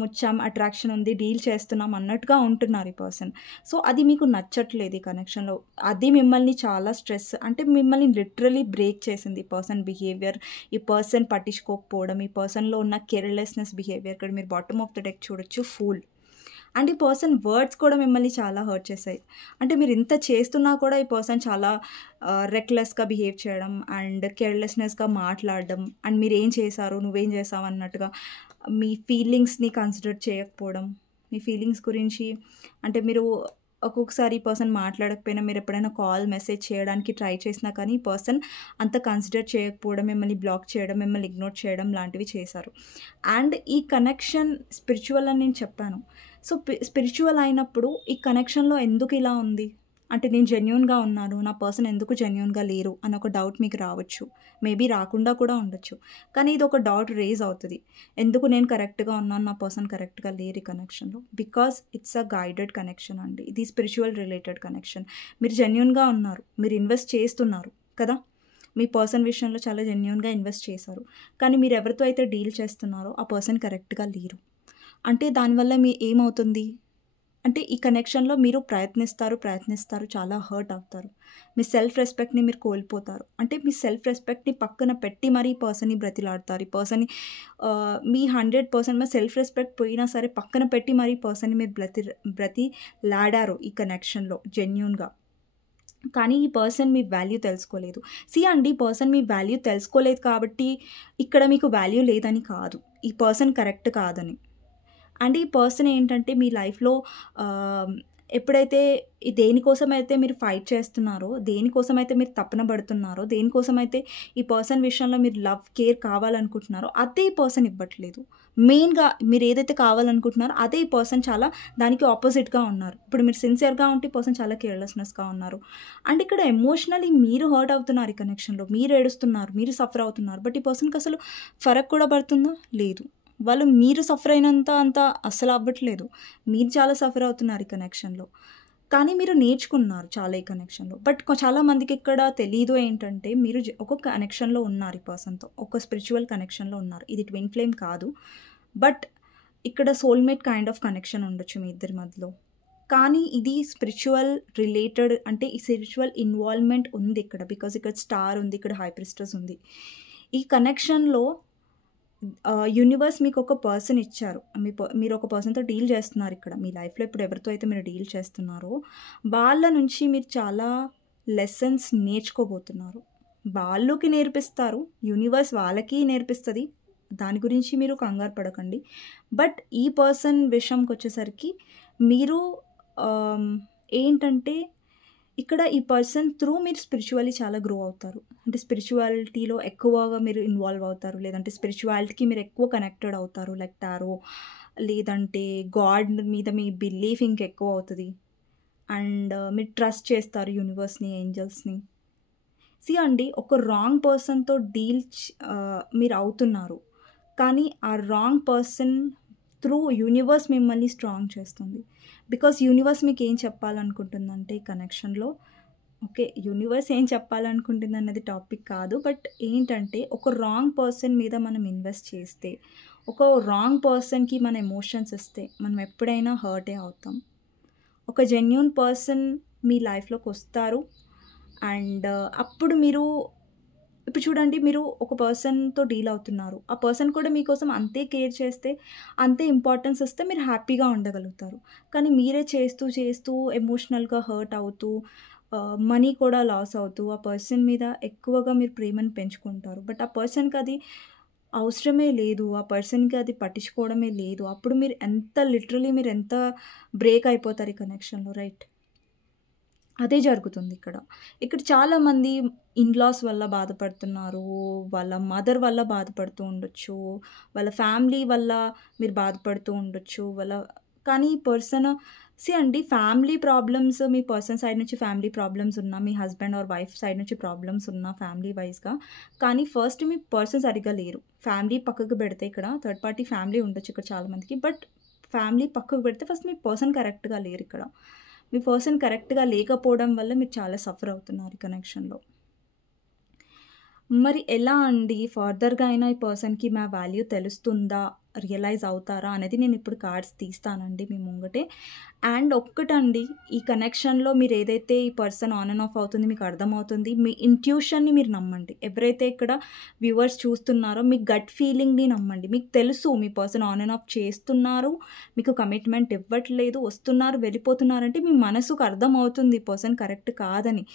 వచ్చాం, అట్రాక్షన్ ఉంది, డీల్ చేస్తున్నాం అన్నట్టుగా ఉంటున్నారు ఈ పర్సన్. సో, అది మీకు నచ్చట్లేదు ఈ కనెక్షన్‌లో. అది మిమ్మల్ని చాలా అంటే మిమ్మల్ని లిటరల్లీ బ్రేక్ చేసింది ఈ పర్సన్ బిహేవియర్. ఈ పర్సన్ పట్టించుకోకపోవడం, ఈ పర్సన్‌లో ఉన్న కేర్‌లెస్‌నెస్ బిహేవియర్. ఇక్కడ మీరు బాటమ్ ఆఫ్ ద డెక్ చూడొచ్చు ఫూల్. అండ్ ఈ పర్సన్ వర్డ్స్ కూడా మిమ్మల్ని చాలా హర్ట్ చేశాయి. అంటే మీరు ఇంత చేస్తున్నా కూడా ఈ పర్సన్ చాలా రెక్లెస్‌గా బిహేవ్ చేయడం అండ్ కేర్‌లెస్‌నెస్‌గా మాట్లాడడం. అండ్ మీరేం చేశారు, నువ్వేం చేశావు అన్నట్టుగా మీ ఫీలింగ్స్‌ని కన్సిడర్ చేయకపోవడం. మీ ఫీలింగ్స్ గురించి అంటే మీరు ఒక్కొక్కసారి ఈ పర్సన్ మాట్లాడకపోయినా మీరు ఎప్పుడైనా కాల్, మెసేజ్ చేయడానికి ట్రై చేసినా కానీ ఈ పర్సన్ అంత కన్సిడర్ చేయకపోవడం, మిమ్మల్ని బ్లాక్ చేయడం, మిమ్మల్ని ఇగ్నోర్ చేయడం లాంటివి చేశారు. అండ్ ఈ కనెక్షన్ స్పిరిచువల్ అని నేను చెప్పాను. సో, స్పిరిచువల్ అయినప్పుడు ఈ కనెక్షన్‌లో ఎందుకు ఇలా ఉంది? అంటే నేను జెన్యూన్‌గా ఉన్నాను. నా పర్సన్ ఎందుకు జెన్యూన్‌గా లేరు అన్న ఒక డౌట్ మీకు రావచ్చు. మేబీ రాకుండా కూడా ఉండొచ్చు. కానీ ఇది ఒక డౌట్ రైజ్ అవుతది. ఎందుకు నేను కరెక్ట్‌గా ఉన్నాను, నా పర్సన్ కరెక్ట్‌గా లేరు ఈ కనెక్షన్‌లో. Because it's a guided connection అండి. ఇది స్పిరిచువల్ రిలేటెడ్ కనెక్షన్. మీరు జెన్యూన్‌గా ఉన్నారు. మీరు ఇన్వెస్ట్ చేస్తున్నారు కదా! మీ పర్సన్ విషయంలో చాలా జెన్యూన్గా ఇన్వెస్ట్ చేశారు. కానీ మీరు ఎవరితో అయితే డీల్ చేస్తున్నారో ఆ పర్సన్ కరెక్ట్గా లేరు. అంటే దానివల్ల ఏమవుతుంది అంటే ఈ కనెక్షన్లో మీరు ప్రయత్నిస్తారు, చాలా హర్ట్ అవుతారు. మీ సెల్ఫ్ రెస్పెక్ట్ని మీరు కోల్పోతారు. అంటే మీ సెల్ఫ్ రెస్పెక్ట్ని పక్కన పెట్టి మరీ ఈ పర్సన్ని బ్రతిలాడతారు. ఈ పర్సన్ని మీ 100% మీ సెల్ఫ్ రెస్పెక్ట్ పోయినా సరే పక్కన పెట్టి మరీ ఈ పర్సన్ని మీరు బ్రతిలాడారు ఈ కనెక్షన్లో జెన్యూన్గా. కానీ ఈ పర్సన్ మీ వాల్యూ తెలుసుకోలేదు. అండి, ఈ పర్సన్ మీ వాల్యూ తెలుసుకోలేదు కాబట్టి ఇక్కడ మీకు వాల్యూ లేదని కాదు, ఈ పర్సన్ కరెక్ట్ కాదని. అండ్ ఈ పర్సన్ ఏంటంటే మీ లైఫ్లో ఎప్పుడైతే దేనికోసమైతే మీరు ఫైట్ చేస్తున్నారో, దేనికోసమైతే మీరు తపన పడుతున్నారో, దేనికోసమైతే ఈ పర్సన్ విషయంలో మీరు లవ్, కేర్ కావాలనుకుంటున్నారో అదే ఈ పర్సన్ ఇవ్వట్లేదు. మెయిన్గా మీరు ఏదైతే కావాలనుకుంటున్నారో అదే ఈ పర్సన్ చాలా దానికి ఆపోజిట్గా ఉన్నారు. ఇప్పుడు మీరు సిన్సియర్గా ఉంటే ఈ పర్సన్ చాలా కేర్లెస్నెస్గా ఉన్నారు. అండ్ ఇక్కడ ఎమోషనలీ మీరు హర్ట్ అవుతున్నారు ఈ కనెక్షన్లో, మీరు ఏడుస్తున్నారు, మీరు సఫర్ అవుతున్నారు. బట్ ఈ పర్సన్కి అసలు ఫరక్ కూడా పడుతుందా? లేదు. వాళ్ళు మీరు సఫర్ అయినంత అస్సలు అవ్వట్లేదు. మీరు చాలా సఫర్ అవుతున్నారు ఈ కనెక్షన్లో. కానీ మీరు నేర్చుకున్నారు చాలా ఈ కనెక్షన్లో. బట్ చాలామందికి ఇక్కడ తెలీదు ఏంటంటే మీరు ఒక కనెక్షన్లో ఉన్నారు ఈ పర్సన్తో, ఒక స్పిరిచువల్ కనెక్షన్లో ఉన్నారు. ఇది ట్విన్ ఫ్లేమ్ కాదు, బట్ ఇక్కడ సోల్మేట్ కైండ్ ఆఫ్ కనెక్షన్ ఉండొచ్చు మీ ఇద్దరి మధ్యలో. కానీ ఇది స్పిరిచువల్ రిలేటెడ్, అంటే ఈ స్పిరిచువల్ ఇన్వాల్వ్మెంట్ ఉంది ఇక్కడ. బికాజ్ ఇక్కడ స్టార్ ఉంది, ఇక్కడ హై ప్రిస్టెస్ ఉంది. ఈ కనెక్షన్లో యూనివర్స్ మీకు ఒక పర్సన్ ఇచ్చారు. మీరు ఒక పర్సన్తో డీల్ చేస్తున్నారు ఇక్కడ మీ లైఫ్లో. ఇప్పుడు ఎవరితో అయితే మీరు డీల్ చేస్తున్నారో వాళ్ళ నుంచి మీరు చాలా లెసన్స్ నేర్చుకోబోతున్నారు. వాళ్ళకి నేర్పిస్తారు, యూనివర్స్ వాళ్ళకి నేర్పిస్తుంది. దాని గురించి మీరు కంగారు పడకండి. బట్ ఈ పర్సన్ విషయంకి వచ్చేసరికి మీరు ఏంటంటే ఇక్కడ ఈ పర్సన్ త్రూ మీరు స్పిరిచువల్లీ చాలా గ్రో అవుతారు. అంటే స్పిరిచువాలిటీలో ఎక్కువగా మీరు ఇన్వాల్వ్ అవుతారు, లేదంటే స్పిరిచువాలిటీకి మీరు ఎక్కువ కనెక్టెడ్ అవుతారు. లైక్ టారో, లేదంటే గాడ్ మీద మీ బిలీఫ్ ఇంకెక్కువ అవుతుంది. అండ్ మీరు ట్రస్ట్ చేస్తారు యూనివర్స్ని, ఏంజల్స్ని. అండి, ఒక రాంగ్ పర్సన్తో డీల్ మీరు అవుతున్నారు. కానీ ఆ రాంగ్ పర్సన్ త్రూ యూనివర్స్ మిమ్మల్ని స్ట్రాంగ్ చేస్తుంది. బికాస్ యూనివర్స్ మీకు ఏం చెప్పాలనుకుంటుందంటే ఈ కనెక్షన్లో, ఓకే, యూనివర్స్ ఏం చెప్పాలనుకుంటుంది అన్నది టాపిక్ కాదు. బట్ ఏంటంటే ఒక రాంగ్ పర్సన్ మీద మనం ఇన్వెస్ట్ చేస్తే, ఒక రాంగ్ పర్సన్కి మన ఎమోషన్స్ ఇస్తే మనం ఎప్పుడైనా హర్టే అవుతాం. ఒక జెన్యూన్ పర్సన్ మీ లైఫ్లోకి వస్తారు. అండ్ అప్పుడు మీరు ఇప్పుడు చూడండి, మీరు ఒక పర్సన్తో డీల్ అవుతున్నారు. ఆ పర్సన్ కూడా మీకోసం అంతే కేర్ చేస్తే, అంతే ఇంపార్టెన్స్ ఇస్తే మీరు హ్యాపీగా ఉండగలుగుతారు. కానీ మీరే చేస్తూ ఎమోషనల్గా హర్ట్ అవుతూ, మనీ కూడా లాస్ అవుతూ ఆ పర్సన్ మీద ఎక్కువగా మీరు ప్రేమను పెంచుకుంటారు. బట్ ఆ పర్సన్కి అది అవసరమే లేదు, ఆ పర్సన్కి అది పట్టించుకోవడమే లేదు. అప్పుడు మీరు ఎంత బ్రేక్ అయిపోతారు ఈ కనెక్షన్లో, రైట్? అదే జరుగుతుంది ఇక్కడ. చాలామంది ఇన్‌లాస్ వల్ల బాధపడుతున్నారు, వాళ్ళ మదర్ వల్ల బాధపడుతూ ఉండొచ్చు, వాళ్ళ ఫ్యామిలీ వల్ల మీరు బాధపడుతూ ఉండొచ్చు. కానీ ఈ పర్సన్ అండి, ఫ్యామిలీ ప్రాబ్లమ్స్ మీ పర్సన్ సైడ్ నుంచి ఫ్యామిలీ ప్రాబ్లమ్స్ ఉన్నా, మీ హస్బెండ్ ఆర్ వైఫ్ సైడ్ నుంచి ప్రాబ్లమ్స్ ఉన్నా ఫ్యామిలీ వైస్‌గా, కానీ ఫస్ట్ మీ పర్సన్ సరిగ్గా లేరు. ఫ్యామిలీ పక్కకు పెడితే, ఇక్కడ థర్డ్ పార్టీ ఫ్యామిలీ ఉండొచ్చు ఇక్కడ చాలామందికి. బట్ ఫ్యామిలీ పక్కకు పెడితే ఫస్ట్ మీ పర్సన్ కరెక్ట్గా లేరు ఇక్కడ. మీ పర్సన్ కరెక్ట్గా లేకపోవడం వల్ల మీరు చాలా సఫర్ అవుతున్నారు ఈ కనెక్షన్లో. మరి ఎలా అండి ఫర్దర్గా అయినా ఈ పర్సన్కి మా వాల్యూ తెలుస్తుందా, రియలైజ్ అవుతారా అనేది నేను ఇప్పుడు కార్డ్స్ తీస్తానండి మీ ముంగటే. అండ్ ఒక్కటండి, ఈ కనెక్షన్లో మీరు ఏదైతే ఈ పర్సన్ ఆన్ అండ్ ఆఫ్ అవుతుంది మీకు అర్థమవుతుంది. మీ ఇంట్యూషన్ని మీరు నమ్మండి. ఎవరైతే ఇక్కడ వ్యూవర్స్ చూస్తున్నారో మీ గట్ ఫీలింగ్ని నమ్మండి. మీకు తెలుసు మీ పర్సన్ ఆన్ అండ్ ఆఫ్ చేస్తున్నారు, మీకు కమిట్మెంట్ ఇవ్వట్లేదు, వస్తున్నారు, వెళ్ళిపోతున్నారంటే మీ మనసుకు అర్థమవుతుంది ఈ పర్సన్ కరెక్ట్ కాదని.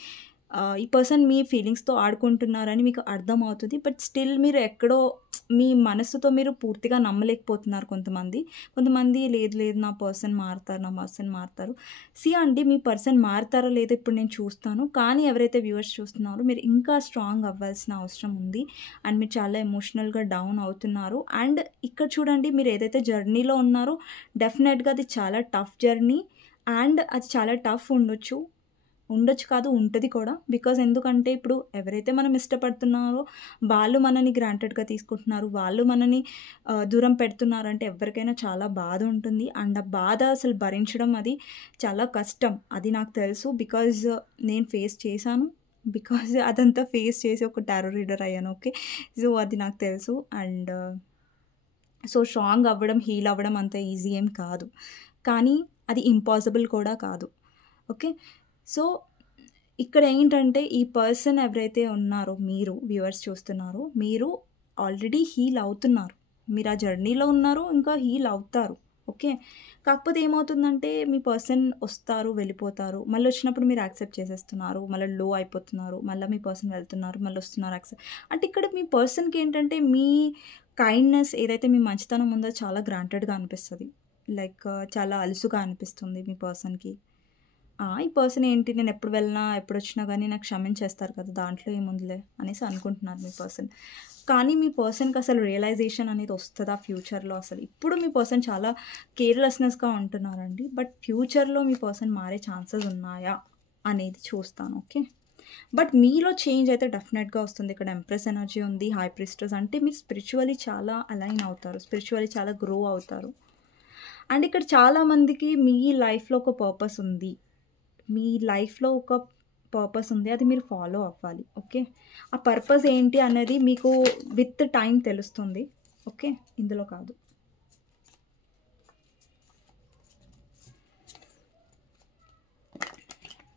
ఈ పర్సన్ మీ ఫీలింగ్స్తో ఆడుకుంటున్నారని మీకు అర్థమవుతుంది. బట్ స్టిల్ మీరు ఎక్కడో మీ మనసుతో మీరు పూర్తిగా నమ్మలేకపోతున్నారు. కొంతమంది లేదు నా పర్సన్ మారుతారు. అండి, మీ పర్సన్ మారుతారో లేదో ఇప్పుడు నేను చూస్తాను. కానీ ఎవరైతే వ్యూవర్స్ చూస్తున్నారో మీరు ఇంకా స్ట్రాంగ్ అవ్వాల్సిన అవసరం ఉంది. అండ్ మీరు చాలా ఎమోషనల్గా డౌన్ అవుతున్నారు. అండ్ ఇక్కడ చూడండి, మీరు ఏదైతే జర్నీలో ఉన్నారో డెఫినెట్గా అది చాలా టఫ్ జర్నీ. అండ్ అది చాలా టఫ్ ఉండొచ్చు కాదు, ఉంటుంది కూడా. బికాజ్ ఎందుకంటే ఇప్పుడు ఎవరైతే మనం ఇష్టపడుతున్నారో వాళ్ళు మనని గ్రాంటెడ్గా తీసుకుంటున్నారు, వాళ్ళు మనని దూరం పెడుతున్నారంటే ఎవరికైనా చాలా బాధ ఉంటుంది. అండ్ ఆ బాధ అసలు భరించడం అది చాలా కష్టం, అది నాకు తెలుసు. బికాజ్ నేను ఫేస్ చేశాను. బికాజ్ అదంతా ఫేస్ చేసి ఒక టారో రీడర్ అయ్యాను. ఓకే. సో, అది నాకు తెలుసు. అండ్ సో, స్ట్రాంగ్ అవ్వడం, హీల్ అవ్వడం అంత ఈజీ ఏం కాదు. కానీ అది ఇంపాసిబుల్ కూడా కాదు. ఓకే. సో, ఇక్కడ ఏంటంటే ఈ పర్సన్ ఎవరైతే ఉన్నారో, మీరు వ్యూవర్స్ చూస్తున్నారో, మీరు ఆల్రెడీ హీల్ అవుతున్నారు. మీరు ఆ జర్నీలో ఉన్నారు, ఇంకా హీల్ అవుతారు. ఓకే. కాకపోతే ఏమవుతుందంటే మీ పర్సన్ వస్తారు, వెళ్ళిపోతారు. మళ్ళీ వచ్చినప్పుడు మీరు యాక్సెప్ట్ చేసేస్తున్నారు. మళ్ళీ లో అయిపోతున్నారు. మళ్ళీ మీ పర్సన్ వెళ్తున్నారు, మళ్ళీ వస్తున్నారు, యాక్సెప్ట్. అంటే ఇక్కడ మీ పర్సన్కి ఏంటంటే మీ కైండ్నెస్ ఏదైతే మీ మంచితనం ఉందో చాలా గ్రాంటెడ్గా అనిపిస్తుంది. లైక్ చాలా అలుసుగా అనిపిస్తుంది మీ పర్సన్కి. ఈ పర్సన్ ఏంటి, నేను ఎప్పుడు వెళ్ళినా ఎప్పుడు వచ్చినా కానీ నాకు క్షమించేస్తారు కదా, దాంట్లో ఏముందిలే అనేసి అనుకుంటున్నారు మీ పర్సన్. కానీ మీ పర్సన్కి అసలు రియలైజేషన్ అనేది వస్తుందా ఫ్యూచర్లో? అసలు ఇప్పుడు మీ పర్సన్ చాలా కేర్లెస్నెస్గా ఉంటున్నారండి. బట్ ఫ్యూచర్లో మీ పర్సన్ మారే ఛాన్సెస్ ఉన్నాయా అనేది చూస్తాను. ఓకే. బట్ మీలో చేంజ్ అయితే డెఫినెట్గా వస్తుంది. ఇక్కడ ఎంప్రెస్ ఎనర్జీ ఉంది, హై ప్రిస్టెస్. అంటే మీరు స్పిరిచువల్లీ చాలా అలైన్ అవుతారు, స్పిరిచువల్లీ చాలా గ్రో అవుతారు. అండ్ ఇక్కడ చాలామందికి మీ లైఫ్లో ఒక పర్పస్ ఉంది, మీ లైఫ్లో ఒక పర్పస్ ఉంది, అది మీరు ఫాలో అవ్వాలి. ఓకే. ఆ పర్పస్ ఏంటి అనేది మీకు విత్ టైం తెలుస్తుంది. ఓకే. ఇందులో కాదు.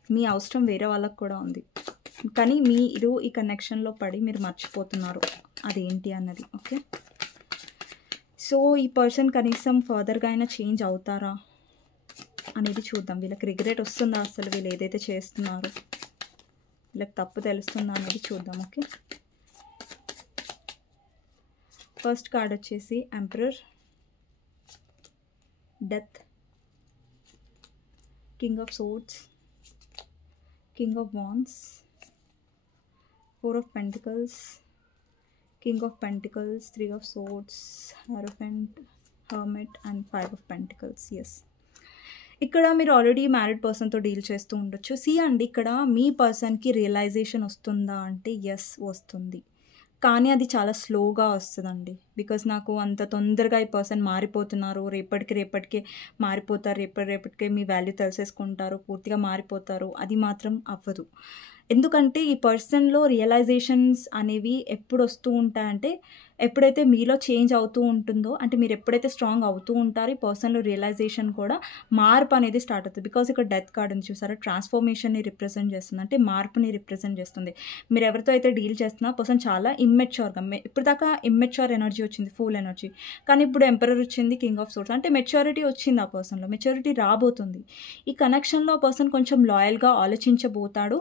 మీ అవసరం వేరే వాళ్ళకు కూడా ఉంది, కానీ మీరు ఈ కనెక్షన్లో పడి మీరు మర్చిపోతున్నారు అదేంటి అన్నది. ఓకే. సో ఈ పర్సన్ కనీసం ఫర్దర్గా అయినా చేంజ్ అవుతారా అనేది చూద్దాం. వీళ్ళకి రిగ్రెట్ వస్తుందా, అసలు వీళ్ళు ఏదైతే చేస్తున్నారో వీళ్ళకి తప్పు తెలుస్తుందా అనేది చూద్దాం. ఓకే. ఫస్ట్ కార్డ్ వచ్చేసి emperor, death, king of swords, king of wands, four of pentacles, king of pentacles, three of swords, hierophant, hermit and five of pentacles. Yes, ఇక్కడ మీరు ఆల్రెడీ మ్యారీడ్ పర్సన్తో డీల్ చేస్తూ ఉండొచ్చు. అండి, ఇక్కడ మీ పర్సన్కి రియలైజేషన్ వస్తుందా అంటే ఎస్ వస్తుంది, కానీ అది చాలా స్లోగా వస్తుందండి. బికాజ్ నాకు అంత తొందరగా ఈ పర్సన్ మారిపోతున్నారు, రేపటికే మారిపోతారు, రేపటికే మీ వాల్యూ తెలిసేసుకుంటారు, పూర్తిగా మారిపోతారు, అది మాత్రం అవ్వదు. ఎందుకంటే ఈ పర్సన్లో రియలైజేషన్స్ అనేవి ఎప్పుడు వస్తూ ఉంటాయంటే ఎప్పుడైతే మీలో చేంజ్ అవుతూ ఉంటుందో, అంటే మీరు ఎప్పుడైతే స్ట్రాంగ్ అవుతూ ఉంటారో ఈ పర్సన్లో రియలైజేషన్ కూడా మార్పు అనేది స్టార్ట్ అవుతుంది. బికాజ్ ఇక్కడ డెత్ కార్డ్ ఉంది చూసారా, ట్రాన్స్ఫర్మేషన్ని రిప్రజెంట్ చేస్తుంది, అంటే మార్పుని రిప్రజెంట్ చేస్తుంది. మీరు ఎవరితో అయితే డీల్ చేస్తున్నా పర్సన్ చాలా ఇమ్మెచ్యూర్గా, ఇప్పుడు దాకా ఇమ్మెచ్యూర్ ఎనర్జీ వచ్చింది, ఫుల్ ఎనర్జీ, కానీ ఇప్పుడు ఎంపరర్ వచ్చింది, కింగ్ ఆఫ్ సోర్డ్స్, అంటే మెచ్యూరిటీ వచ్చింది ఆ పర్సన్లో, మెచ్యూరిటీ రాబోతుంది. ఈ కనెక్షన్లో పర్సన్ కొంచెం లాయల్గా ఆలోచించబోతాడు.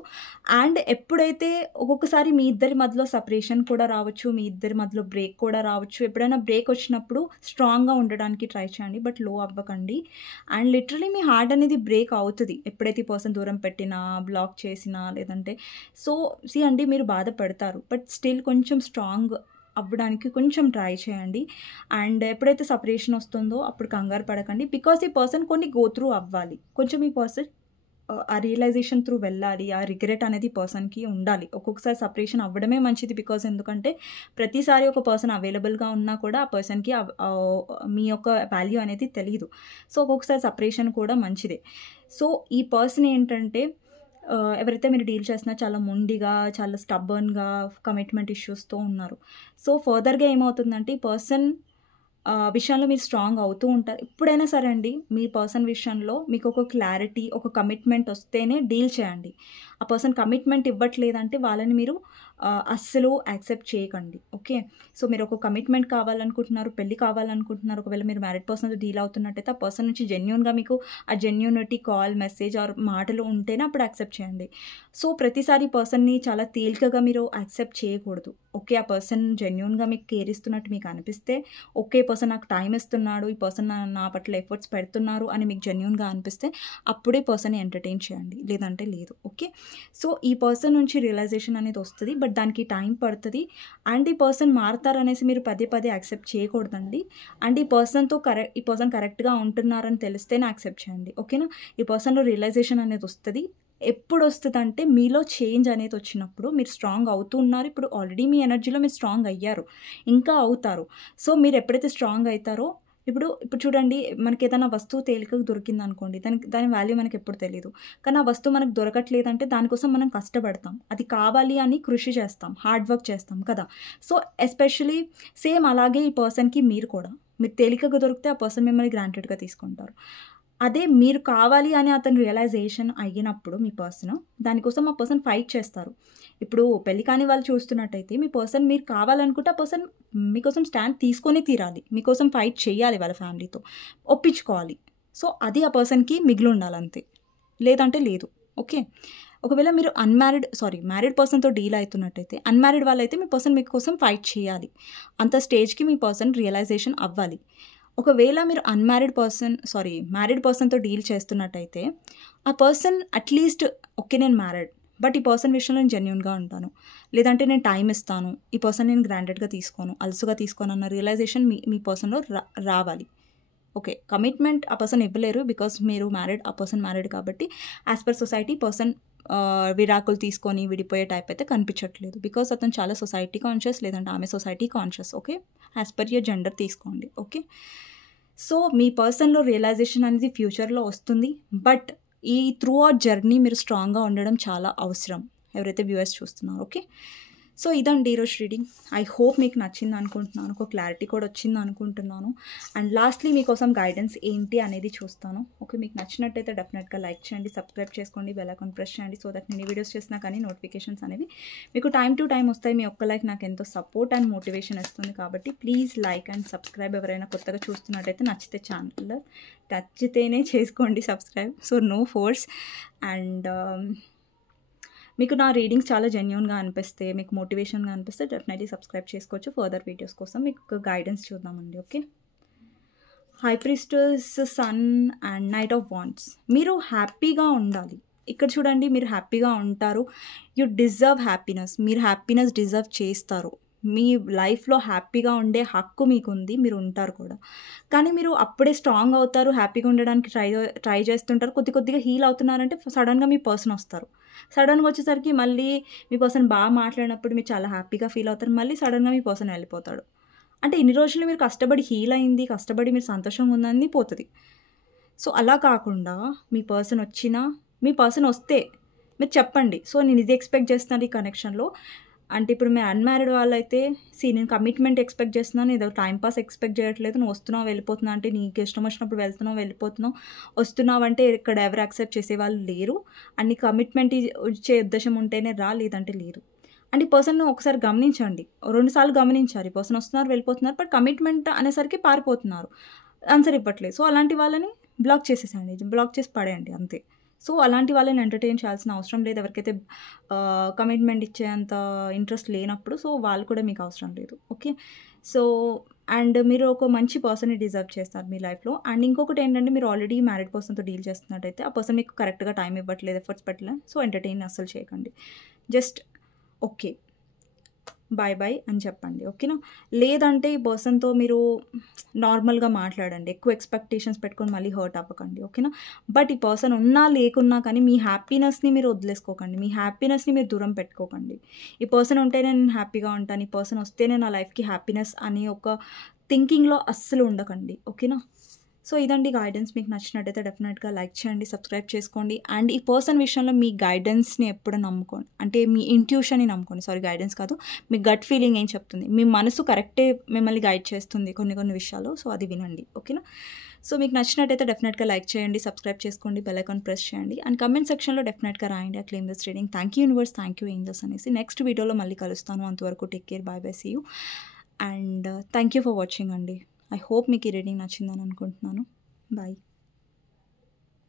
అండ్ ఎప్పుడైతే ఒక్కొక్కసారి మీ ఇద్దరి మధ్యలో సపరేషన్ కూడా రావచ్చు, మీ ఇద్దరి మధ్యలో బ్రేక్ కూడా రావచ్చు. ఎప్పుడైనా బ్రేక్ వచ్చినప్పుడు స్ట్రాంగ్గా ఉండడానికి ట్రై చేయండి, బట్ లో అవ్వకండి. అండ్ లిటరలీ మీ హార్ట్ అనేది బ్రేక్ అవుతుంది ఎప్పుడైతే ఈ పర్సన్ దూరం పెట్టినా, బ్లాక్ చేసినా, లేదంటే సో అండి మీరు బాధపడతారు, బట్ స్టిల్ కొంచెం స్ట్రాంగ్ అవ్వడానికి కొంచెం ట్రై చేయండి. అండ్ ఎప్పుడైతే సపరేషన్ వస్తుందో అప్పుడు కంగారు పడకండి, బికాస్ ఈ పర్సన్ కొన్ని గో త్రూ అవ్వాలి, కొంచెం ఈ పర్సన్ ఆ రియలైజేషన్ త్రూ వెళ్ళాలి, ఆ రిగ్రెట్ అనేది పర్సన్కి ఉండాలి. ఒక్కొక్కసారి సపరేషన్ అవ్వడమే మంచిది, బికాజ్ ఎందుకంటే ప్రతిసారి ఒక పర్సన్ అవైలబుల్గా ఉన్నా కూడా ఆ పర్సన్కి మీ యొక్క వాల్యూ అనేది తెలియదు. సో ఒక్కొక్కసారి సపరేషన్ కూడా మంచిదే. సో ఈ పర్సన్ ఏంటంటే ఎవరైతే మీరు డీల్ చేసినా చాలా మొండిగా, చాలా స్టబ్బర్న్గా, కమిట్మెంట్ ఇష్యూస్తో ఉన్నారు. సో ఫర్దర్గా ఏమవుతుందంటే ఈ పర్సన్ విషయంలో మీరు స్ట్రాంగ్ అవుతూ ఉంటారు. ఎప్పుడైనా సరే అండి మీ పర్సన్ విషయంలో మీకు ఒక క్లారిటీ, ఒక కమిట్మెంట్ వస్తేనే డీల్ చేయండి. ఆ పర్సన్ కమిట్మెంట్ ఇవ్వట్లేదంటే వాళ్ళని మీరు అస్సలు యాక్సెప్ట్ చేయకండి. ఓకే. సో మీరు ఒక కమిట్మెంట్ కావాలనుకుంటున్నారు, పెళ్ళి కావాలనుకుంటున్నారు, ఒకవేళ మీరు మ్యారీడ్ పర్సన్తో డీల్ అవుతున్నట్టయితే ఆ పర్సన్ నుంచి జెన్యూన్గా మీకు ఆ జెన్యూనిటీ కాల్, మెసేజ్ ఆర్ మాటలు ఉంటేనే అప్పుడు యాక్సెప్ట్ చేయండి. సో ప్రతిసారి పర్సన్ని చాలా తేలికగా మీరు యాక్సెప్ట్ చేయకూడదు. ఓకే, ఆ పర్సన్ జెన్యూన్గా మీకు కేర్ ఇస్తున్నట్టు మీకు అనిపిస్తే, ఓకే పర్సన్ నాకు టైం ఇస్తున్నాడు, ఈ పర్సన్ నా పట్ల ఎఫర్ట్స్ పెడుతున్నారు అని మీకు జెన్యూన్గా అనిపిస్తే అప్పుడే పర్సన్ని ఎంటర్టైన్ చేయండి, లేదంటే లేదు. ఓకే. సో ఈ పర్సన్ నుంచి రియలైజేషన్ అనేది వస్తుంది, బట్ దానికి టైం పడుతుంది. అండ్ ఈ పర్సన్ మారుతారనేసి మీరు పదే యాక్సెప్ట్ చేయకూడదండి. అండ్ ఈ పర్సన్ కరెక్ట్గా ఉంటున్నారని తెలిస్తేనే యాక్సెప్ట్ చేయండి. ఓకేనా. ఈ పర్సన్లో రియలైజేషన్ అనేది వస్తుంది. ఎప్పుడు వస్తుంది అంటే మీలో చేంజ్ అనేది వచ్చినప్పుడు. మీరు స్ట్రాంగ్ అవుతూ ఉన్నారు, ఇప్పుడు ఆల్రెడీ మీ ఎనర్జీలో మీరు స్ట్రాంగ్ అయ్యారు, ఇంకా అవుతారు. సో మీరు ఎప్పుడైతే స్ట్రాంగ్ అవుతారో ఇప్పుడు చూడండి, మనకేదైనా వస్తువు తేలికగా దొరికిందనుకోండి, దాని వాల్యూ మనకెప్పుడు తెలీదు. కానీ ఆ వస్తువు మనకు దొరకట్లేదంటే దానికోసం మనం కష్టపడతాం. అది కావాలి అని కృషి చేస్తాం, హార్డ్ వర్క్ చేస్తాం కదా! సో, ఎస్పెషల్లీ సేమ్ అలాగే ఈ పర్సన్‌కి మీరు కూడా. మీరు తేలికగా దొరికితే ఆ పర్సన్ మిమ్మల్ని గ్రాంటెడ్‌గా తీసుకుంటారు. అదే మీరు కావాలి అని అతను రియలైజేషన్ అయినప్పుడు మీ పర్సన్, దానికోసం ఆ పర్సన్ ఫైట్ చేస్తారు. ఇప్పుడు పెళ్లి కాని వాళ్ళు చూస్తున్నట్టయితే మీ పర్సన్ మీరు కావాలనుకుంటే ఆ పర్సన్ మీకోసం స్టాండ్ తీసుకొనే తీరాలి. మీకోసం ఫైట్ చేయాలి వాళ్ళ ఫ్యామిలీతో. ఒప్పించుకోవాలి. సో, అది ఆ పర్సన్‌కి మిగిలుండాలంతే. లేదంటే లేదు. ఓకే. ఒకవేళ మీరు మ్యారీడ్ పర్సన్‌తో డీల్ అవుతున్నట్టయితే, అన్‌మ్యారీడ్ వాళ్ళైతే మీ పర్సన్ మీకోసం ఫైట్ చేయాలి. అంత స్టేజ్‌కి మీ పర్సన్ రియలైజేషన్ అవ్వాలి. ఒకవేళ మీరు మ్యారీడ్ పర్సన్‌తో డీల్ చేస్తున్నట్టయితే, ఆ పర్సన్ అట్‌లీస్ట్ ఓకే, నేను మ్యారీడ్. బట్ ఈ పర్సన్ విషయంలో నేను జెన్యూన్‌గా ఉంటాను. లేదంటే నేను టైమ్ ఇస్తాను. ఈ పర్సన్ నేను గ్రాంటెడ్‌గా తీసుకోను, అలుసుగా తీసుకోను అన్న రియలైజేషన్ మీ పర్సన్‌లో రావాలి. ఓకే. కమిట్మెంట్ ఆ పర్సన్ ఇవ్వలేరు. బికాజ్ మీరు మ్యారీడ్, ఆ పర్సన్ మ్యారీడ్ కాబట్టి యాస్ పర్ సొసైటీ పర్సన్ విడాకులు తీసుకొని విడిపోయే టైప్ అయితే కనిపించట్లేదు. బికాజ్ అతను చాలా సొసైటీ కాన్షియస్, లేదంటే ఆమె society conscious. Okay. As per your gender తీసుకోండి. ఓకే. సో, మీ పర్సన్‌లో రియలైజేషన్ అనేది ఫ్యూచర్‌లో వస్తుంది. బట్ ఈ త్రూ అవుట్ జర్నీ మీరు స్ట్రాంగ్‌గా ఉండడం చాలా అవసరం. ఎవరైతే వ్యూవర్స్ చూస్తున్నారో. ఓకే. సో, ఇదండి ఈరోజు రీడింగ్. ఐ హోప్ మీకు నచ్చింది అనుకుంటున్నాను. ఒక క్లారిటీ కూడా వచ్చింది అనుకుంటున్నాను. అండ్ లాస్ట్‌లీ మీకోసం గైడెన్స్ ఏంటి అనేది చూస్తాను. ఓకే. మీకు నచ్చినట్టయితే డెఫినెట్‌గా లైక్ చేయండి, సబ్స్క్రైబ్ చేసుకోండి, బెల్ ఐకాన్ ప్రెస్ చేయండి. సో దట్ నేను వీడియోస్ చేసినా కానీ నోటిఫికేషన్స్ అనేవి మీకు టైమ్ టు టైమ్ వస్తాయి. మీ ఒక్క లైక్ నాకు ఎంతో సపోర్ట్ అండ్ మోటివేషన్ ఇస్తుంది. కాబట్టి ప్లీజ్ లైక్ అండ్ సబ్స్క్రైబ్. ఎవరైనా కొత్తగా చూస్తున్నట్టయితే నచ్చితేనే చేసుకోండి subscribe. So, no force. And మీకు నా రీడింగ్స్ చాలా జెన్యూన్‌గా అనిపిస్తే, మీకు మోటివేషన్‌గా అనిపిస్తే డెఫినెట్లీ సబ్స్క్రైబ్ చేసుకోవచ్చు. ఫర్దర్ వీడియోస్ కోసం మీకు గైడెన్స్ చూద్దామండి. Okay. High priestess, sun and knight of wands. మీరు హ్యాపీగా ఉండాలి. ఇక్కడ చూడండి, మీరు హ్యాపీగా ఉంటారు. You deserve happiness. మీరు హ్యాపీనెస్ డిజర్వ్ చేస్తారు. మీ లైఫ్‌లో హ్యాపీగా ఉండే హక్కు మీకుంది. మీరు ఉంటారు కూడా. కానీ మీరు అప్పుడే స్ట్రాంగ్ అవుతారు. హ్యాపీగా ఉండడానికి ట్రై చేస్తుంటారు. కొద్దిగా హీల్ అవుతున్నారంటే సడన్‌గా మీ పర్సన్ వస్తారు. సడన్‌గా వచ్చేసరికి మళ్ళీ మీ పర్సన్ బాగా మాట్లాడినప్పుడు మీరు చాలా హ్యాపీగా ఫీల్ అవుతారు. మళ్ళీ సడన్‌గా మీ పర్సన్ వెళ్ళిపోతాడు. అంటే ఇన్ని రోజులు మీరు కష్టపడి హీల్ అయింది, కష్టపడి మీరు సంతోషంగా ఉందని పోతది. సో, అలా కాకుండా మీ పర్సన్ వస్తే మీరు చెప్పండి. సో, నేను ఇది ఎక్స్‌పెక్ట్ చేస్తున్నాను ఈ కనెక్షన్‌లో. అంటే ఇప్పుడు మీరు అన్‌మ్యారీడ్ వాళ్ళైతే, నేను కమిట్మెంట్ ఎక్స్‌పెక్ట్ చేస్తున్నాను. ఏదో టైమ్ పాస్ ఎక్స్‌పెక్ట్ చేయట్లేదు. నువ్వు వస్తున్నావు, వెళ్ళిపోతున్నావు అంటే నీకు ఇష్టం వచ్చినప్పుడు వెళ్తున్నావు, వెళ్ళిపోతున్నావు. వస్తున్నావంటే ఇక్కడ ఎవరు యాక్సెప్ట్ చేసేవాళ్ళు లేరు. అండ్ నీ కమిట్మెంట్ ఇచ్చే ఉద్దేశం ఉంటేనే రా, లేదంటే లేదు. అండ్ ఈ పర్సన్‌ని ఒకసారి గమనించండి. 2 సార్లు గమనించారు. ఈ పర్సన్ వస్తున్నారు, వెళ్ళిపోతున్నారు. బట్ కమిట్మెంట్ అనేసరికి పారిపోతున్నారు. ఆన్సర్ ఇవ్వట్లేదు. సో, అలాంటి వాళ్ళని బ్లాక్ చేసేసేయండి. బ్లాక్ చేసి పడేయండి అంతే. సో, అలాంటి వాళ్ళని ఎంటర్‌టైన్ చేయాల్సిన అవసరం లేదు. ఎవరికైతే కమిట్మెంట్ ఇచ్చేంత ఇంట్రెస్ట్ లేనప్పుడు, సో, వాళ్ళు కూడా మీకు అవసరం లేదు. ఓకే. సో, అండ్ మీరు ఒక మంచి పర్సన్‌ని డిజర్వ్ చేస్తారు మీ లైఫ్‌లో. అండ్ ఇంకొకటి ఏంటంటే, మీరు ఆల్రెడీ మ్యారీడ్ పర్సన్‌తో డీల్ చేస్తున్నట్టయితే, ఆ పర్సన్ మీకు కరెక్ట్‌గా టైం ఇవ్వట్లేదు, ఎఫర్ట్స్ పెట్టలే. సో, ఎంటర్‌టైన్ అస్సలు చేయకండి. జస్ట్ ఓకే, బై అని చెప్పండి. ఓకేనా. లేదంటే ఈ పర్సన్‌తో మీరు నార్మల్‌గా మాట్లాడండి. ఎక్కువ ఎక్స్‌పెక్టేషన్స్ పెట్టుకొని మళ్ళీ హర్ట్ అవ్వకండి. ఓకేనా. బట్ ఈ పర్సన్ ఉన్నా లేకున్నా కానీ మీ హ్యాపీనెస్‌ని మీరు వదిలేసుకోకండి. మీ హ్యాపీనెస్‌ని మీరు దూరం పెట్టుకోకండి. ఈ పర్సన్ ఉంటేనే నేను హ్యాపీగా ఉంటాను, ఈ పర్సన్ వస్తేనే నా లైఫ్‌కి హ్యాపీనెస్ అని ఒక థింకింగ్‌లో అస్సలు ఉండకండి. ఓకేనా. సో, ఇదండి గైడెన్స్. మీకు నచ్చినట్టయితే డెఫినెట్‌గా లైక్ చేయండి, సబ్స్క్రైబ్ చేసుకోండి. అండ్ ఈ పర్సన్ విషయంలో మీ గైడెన్స్‌ని ఎప్పుడు నమ్ముకోండి. అంటే మీ ఇంట్యూషన్‌ని నమ్ముకోండి. గైడెన్స్ కాదు. మీ గట్ ఫీలింగ్ ఏం చెప్తుంది. మీ మనసు కరెక్టే మిమ్మల్ని గైడ్ చేస్తుంది కొన్ని విషయాలు. సో, అది వినండి. ఓకేనా. సో, మీకు నచ్చినట్టయితే డెఫినెట్‌గా లైక్ చేయండి, సబ్స్క్రైబ్ చేసుకోండి, బెల్ ఐకాన్ ప్రెస్ చేయండి. అండ్ కామెంట్ సెక్షన్‌లో డెఫినెట్‌గా రాయండి I claim this reading. Thank you universe, thank you angels అనేసి. నెక్స్ట్ వీడియోలో మళ్ళీ కలుస్తాను. అంతవరకు take care, bye bye, see you. And thank you for watching అండి. ఐ హోప్ మీకు ఈ రీడింగ్ నచ్చిందని అనుకుంటున్నాను. బాయ్.